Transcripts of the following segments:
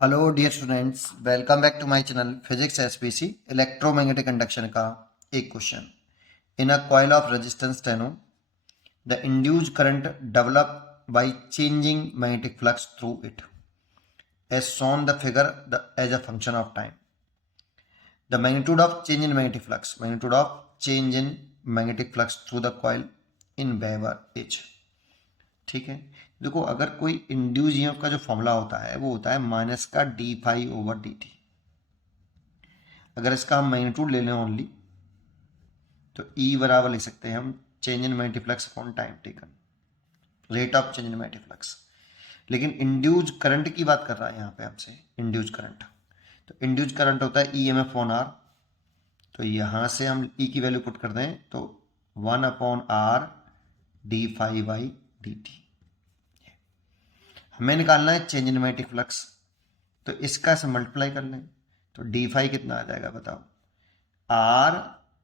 Hello dear students, welcome back to my channel physics SPC. Electromagnetic conduction का एक question. In a coil of resistance 10 ohm the induced current develop by changing magnetic flux through it as shown the figure as a function of time. The magnitude of change in magnetic flux through the coil in weber is. ठीक है, देखो अगर कोई induce EMF का जो formula होता है वो होता है माइनस का d phi over d t. अगर इसका हम मैग्नीट्यूड ले लें ओनली तो ई बराबर लिख सकते हैं हम change in magnetic flux upon time taken, rate of change in magnetic flux. लेकिन इंड्यूज करंट की बात कर रहा है यहाँ पे हमसे, इंड्यूज करंट। तो इंड्यूज करंट होता है E M F on R. तो यहाँ से हम ई की वैल्यू पुट कर दें तो 1/r d phi by d t. हमें निकालना है चेंज इन मैग्नेटिक फ्लक्स, तो इसका से मल्टीप्लाई कर लें तो डी फाई कितना आ जाएगा बताओ, are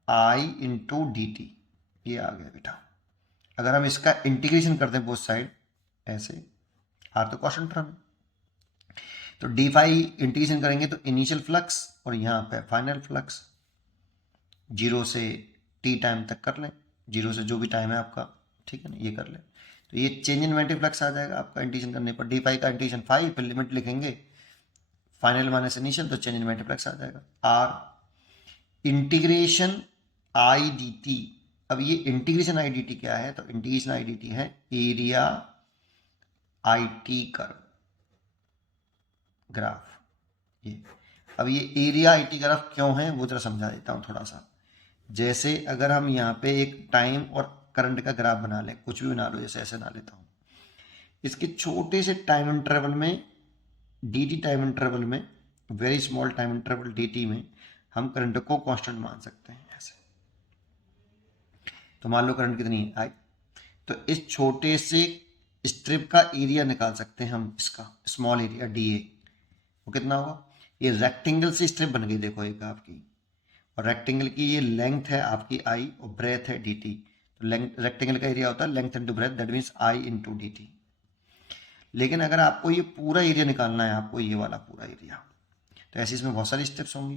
I into D T. ये आ गया बेटा। अगर हम इसका इंटीग्रेशन कर दें बोथ साइड ऐसे, आर तो कांस्टेंट टर्म है, तो डी फाई इंटीग्रेशन करेंगे तो इनिशियल फ्लक्स और यहाँ पे फाइनल फ्लक्स, जीरो से टी टाइम तक कर लें, जीरो से जो भी टाइम है आपका, ठीक है ना, ये कर लें तो ये चेंज इन मैग्नेटिक फ्लक्स आ जाएगा आपका इंटीग्रेशन करने पर। डी फाई का इंटीग्रेशन फाई, फिर लिमिट लिखेंगे फाइनल माइनस इनिशियल, तो चेंज इन मैग्नेटिक फ्लक्स आ जाएगा R integration I d t. अब ये इंटीग्रेशन आई डी टी क्या है, तो इंटीग्रेशन आई डी टी है area I t curve graph. ये अब ये एरिया आई टी ग्राफ क्यों है वो जरा समझा देता हूँ थोड़ा सा। जैसे अगर हम यहाँ पे एक टाइम और करंट का ग्राफ बना लें, कुछ भी बना लो, जैसे ऐसे बना लेता हूँ, इसके छोटे से टाइम इंटरवल में, डी टी टाइम इंटरवल में, very small time interval D T में हम करंट को कांस्टेंट मान सकते हैं ऐसे। तो मान लो करंट कितनी है आई, तो इस छोटे से स्ट्रिप का एरिया निकाल सकते हैं हम, इसका स्मॉल एरिया डी ए, वो कितना होगा। ये रेक्टेंगल से स्ट्रिप बन गई देखो एक आपकी, और रेक्टेंगल की ये लेंथ है आपकी आई और ब्रेथ है डी टी। तो रेक्टेंगल का एरिया होता है length into breadth, that means I into D T. लेकिन अगर आपको ये पूरा एरिया निकालना है, आपको ये वाला पूरा एरिया, तो ऐसे इसमें बहुत सारी स्टेप्स होंगी।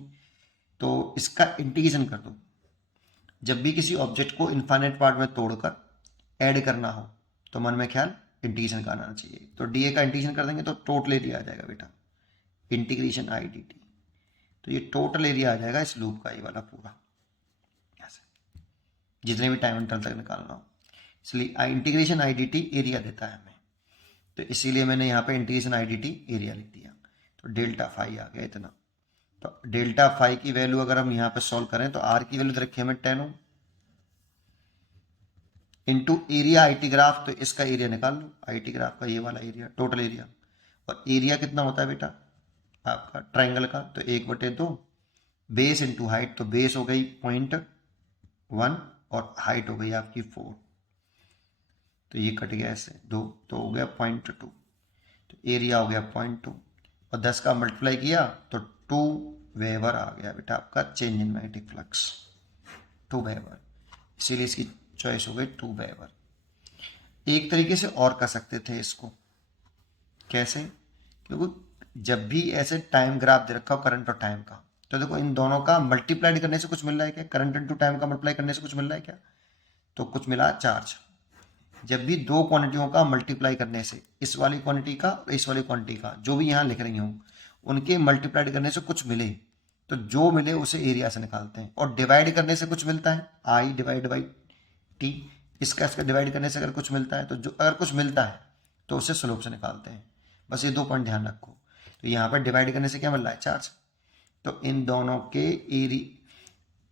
तो इसका इंटीग्रेशन कर दो। जब भी किसी ऑब्जेक्ट को इनफाइनाइट पार्ट में तोड़कर ऐड करना हो तो मन में ख्याल इंटीग्रेशन का आना चाहिए। तो डी ए का इंटीग्रेशन कर देंगे तो टोटल एरिया आ जाएगा बेटा, इंटीग्रेशन आई डी टी। तो ये टोटल एरिया आ जाएगा इस लूप का, ये वाला पूरा, ऐसे जितने भी टाइम इंटरवल तक निकालना हो। इसलिए integration I d T area देता है हमें, तो इसीलिए मैंने यहाँ पे integration I d T area लिख दिया। तो डेल्टा फाई आ गया इतना। तो डेल्टा फाई की वैल्यू अगर हम यहाँ पे सॉल्व करें तो आर की वैल्यू तो रखी हमें 10 ohm into area I T graph, तो इसका एरिया निकाल लो, आई टी ग्राफ का ये वाला एरिया, टोटल एरिया। और एरिया कितना होता है बेटा आपका ट्राइंगल का, तो 1/2 बेस इंटू हाइट, तो बेस हो गई 0.1 और हाइट हो गई आपकी 4, तो ये कट गया ऐसे 2, तो हो गया 0.2, तो एरिया हो गया 0.2 और 10 का मल्टीप्लाई किया तो 2 वेबर आ गया बेटा आपका change in magnetic flux, 2 weber. इसीलिए इसकी चॉइस हो गई 2 वेबर। एक तरीके से और कर सकते थे इसको, कैसे, क्योंकि जब भी ऐसे टाइम ग्राफ दे रखा हो करंट और टाइम का, तो देखो इन दोनों का मल्टीप्लाई करने से कुछ मिल रहा है क्या, करंट इंटू टाइम का मल्टीप्लाई करने से कुछ मिल रहा है क्या, तो कुछ मिला चार्ज। जब भी दो क्वांटिटियों का मल्टीप्लाई करने से, इस वाली क्वांटिटी का और इस वाली क्वांटिटी का, जो भी यहाँ लिख रही हूँ, उनके मल्टीप्लाई करने से कुछ मिले तो जो मिले उसे एरिया से निकालते हैं, और डिवाइड करने से कुछ मिलता है आई डिवाइड बाई टी, इसका डिवाइड करने से अगर कुछ मिलता है तो जो अगर कुछ मिलता है तो उसे स्लोप से निकालते हैं। बस ये 2 पॉइंट ध्यान रखो। तो यहाँ पर डिवाइड करने से क्या मिल रहा है चार्ज, तो इन दोनों के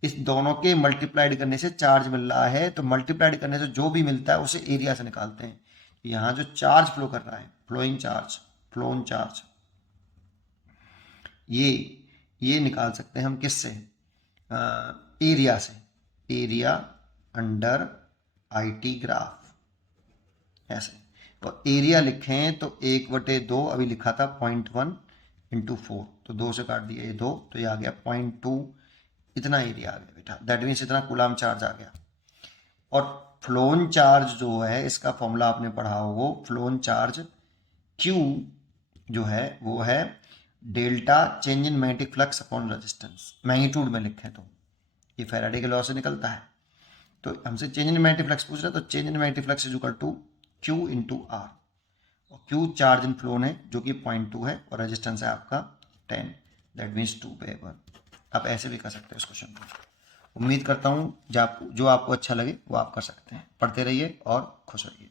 इस दोनों के मल्टीप्लाइड करने से चार्ज मिल रहा है, तो मल्टीप्लाइड करने से जो भी मिलता है उसे एरिया से निकालते हैं। यहाँ जो चार्ज फ्लो कर रहा है, फ्लोइंग चार्ज, फ्लोन चार्ज, ये निकाल सकते हैं हम किससे, एरिया से, area under I T graph ऐसे। और एरिया लिखें तो 1/2, अभी लिखा था 0.1 इंटू 4, तो 2 से काट दिया ये 2, तो ये आ गया 0.2, इतना एरिया आ गया बेटा, दैट मीन्स इतना कूलाम चार्ज आ गया। और फ्लोन चार्ज जो है इसका फॉर्मूला आपने पढ़ा हो, फ्लोन चार्ज Q जो है वो है delta change in magnetic flux upon resistance, magnitude में लिखें तो ये फैराडे के लॉ से निकलता है। तो हमसे चेंज इन मैग्नेटिक फ्लक्स पूछ रहे हैं, तो change in magnetic flux is equal to q into R, और क्यू चार्ज इन फ्लो है जो कि 0.2 है, और रेजिस्टेंस है आपका 10, दैट मीन्स 2 वेबर। आप ऐसे भी कर सकते हो इस क्वेश्चन को। उम्मीद करता हूँ जो आपको अच्छा लगे वो आप कर सकते हैं। पढ़ते रहिए और खुश रहिए।